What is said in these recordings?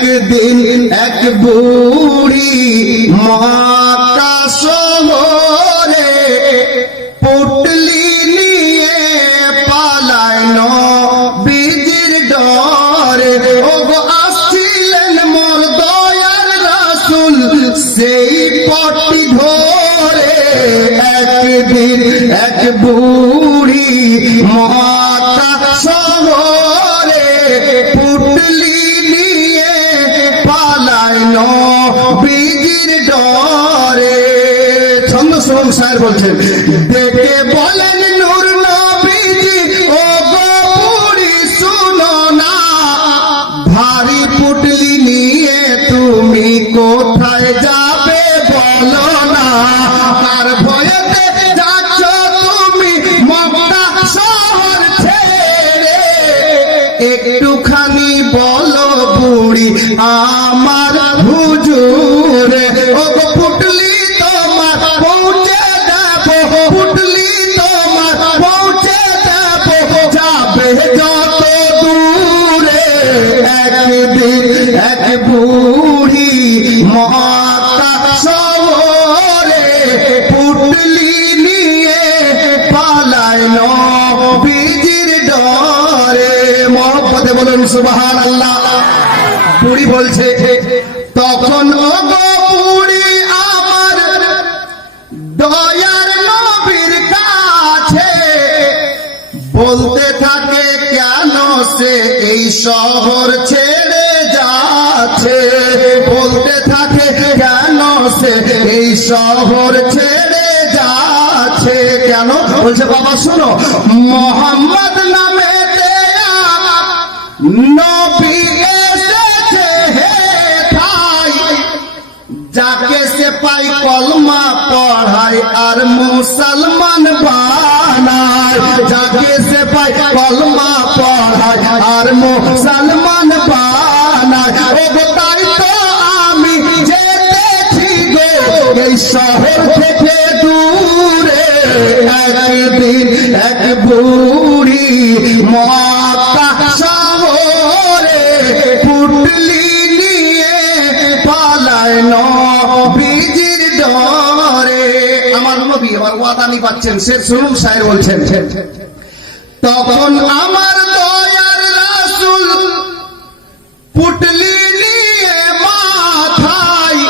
একদিন এক বুড়ি মক্কা শহরে পুটলি নিয়ে পালায় নবীজির ডরে। ওগো আসছিলেন মোর দয়ার রাসূল সেই পটি ধরে। একদিন এক বুড়ি মক্কা শহরে পুটলি নিয়ে পালায় নবীজির ডরে। ছন্দ শ্রবণ শায়ের বলছেন, দেখে বলেন নূর নবীজি ওগো বুড়ি শুনো না, ভারী পুটলি নিয়ে তুমি কোথায় যাবে বলো না। কার ভয়েতে যাচ্ছ তুমি মক্কা শহর ছেড়ে, একটুখানি বলো বুড়ি আমার হুজুরে। ওগো পুটলি তোমার পৌঁছে দেবো, পুটলি তোমার পৌঁছে দেবো, যাবে যত দূরে। একদিন এক বুড়ি মক্কা শহরে পুটলি নিয়ে পালায় নবীজির ডরে। মহব্বতে বলুন সুবহানাল্লাহ। বুড়ি বলছে, তখন ওগো বুড়ি আমার দয়ার নবীর কাছে বলতে থাকে, কেন সে এই শহর ছেড়ে যাচ্ছে। বলতে থাকে, কেন সে এই শহর ছেড়ে যাচ্ছে। কেন বলছে, বাবা শুনো, মোহাম্মদ নামে নবী এসেছে হে ভাই, যাকে সে পাই কলমা পড়ায় আর মুসলমান বানায়। যাকে সে পাই কলমা পড়ায় আর মুসলমান বানায়। ওগো তাই তো আমি যেতেছি গো এই শহর থেকে দূরে। একদিন এক বুড়ি মক্কা শহরে পুটলি নিয়ে পালায় নবীজির ডরে। আমার নবী আমার ওয়াদা নিভাচ্ছেন। সে শুনুন শায়ের বলছেন, তখন আমার দয়ার রাসূল পুটলি নিয়ে মাথায়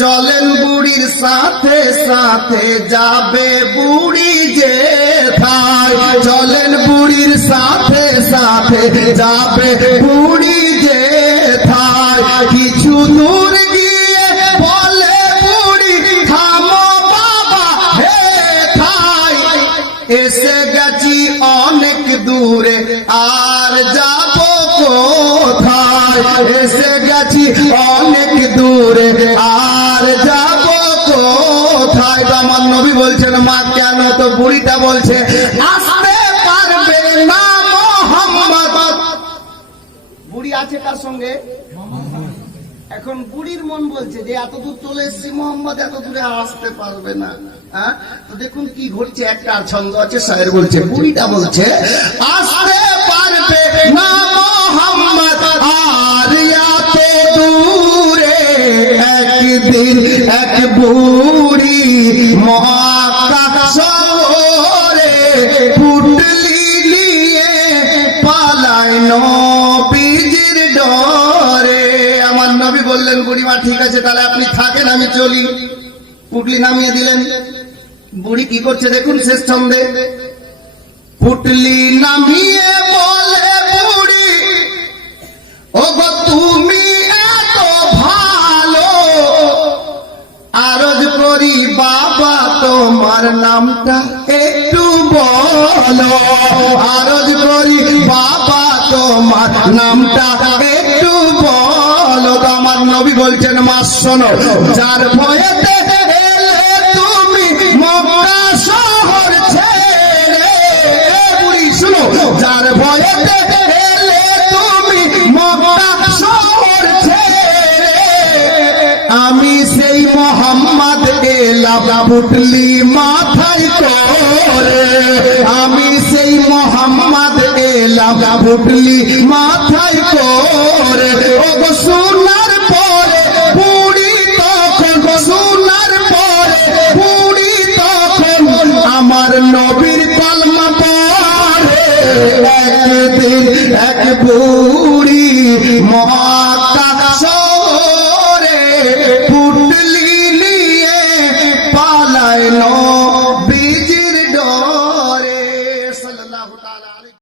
চলেন বুড়ির সাথে সাথে, যাবে বুড়ি যেথায়। চলেন বুড়ির সাথে সাথে, যাবে বুড়ি যেথায়। কিছু দূর গিয়ে বলে বুড়ি, থামো বাবা হে থাই, এসে গেছি অনেক দূরে আর যাব কোথায়। এসে গেছি অনেক দূরে আর যাব কোথায়। আমার নবী বলছেন, মা কেন? তো বুড়িটা বলছে, আসতে পারবে না মোহাম্মদ। বুড়ি আছে কার সঙ্গে? এখন বুড়ির মন বলছে যে এত দূর চলে এসেছি, মোহাম্মদ এত দূরে আর আসতে পারবে না। তো দেখুন কি ঘটছে, একটা ছন্দ আছে শায়ের বলছে, বুড়িটা বলছে, আসতে পারবে না মোহাম্মদ আর এত দূরে। একদিন এক বুড়ি মক্কা শহরে পুটলি নিয়ে পালায় নবীজির ডরে। আমার নবী বললেন, বুড়িমা ঠিক আছে তাহলে আপনি থাকেন, আমি চলি। পুটলি নামিয়ে দিলেন। বুড়ি কি করছে দেখুন শেষ ছন্দে, পুটলি নামিয়ে বলে বুড়ি, ওগো তুমি এত ভালো, আরজ করি বাবা তোমার নামটা একটু বলো। আরজ করি বাবা তোমার নামটা একটু বলো। আমার নবী বলছেন, মা শোনো, যার ভয়েতে এলে তুমি মক্কা শহর ছেড়ে। বুড়ি শুনো, যার ভয়েতে এলে তুমি মক্কা শহর ছেড়ে, আমি সেই মোহাম্মদ এলাম পুটলি মাথায় করে। আমি সেই মোহাম্মদ এলাম পুটলি মাথায় করে। ও একদিন এক বুড়ি মক্কা শহরে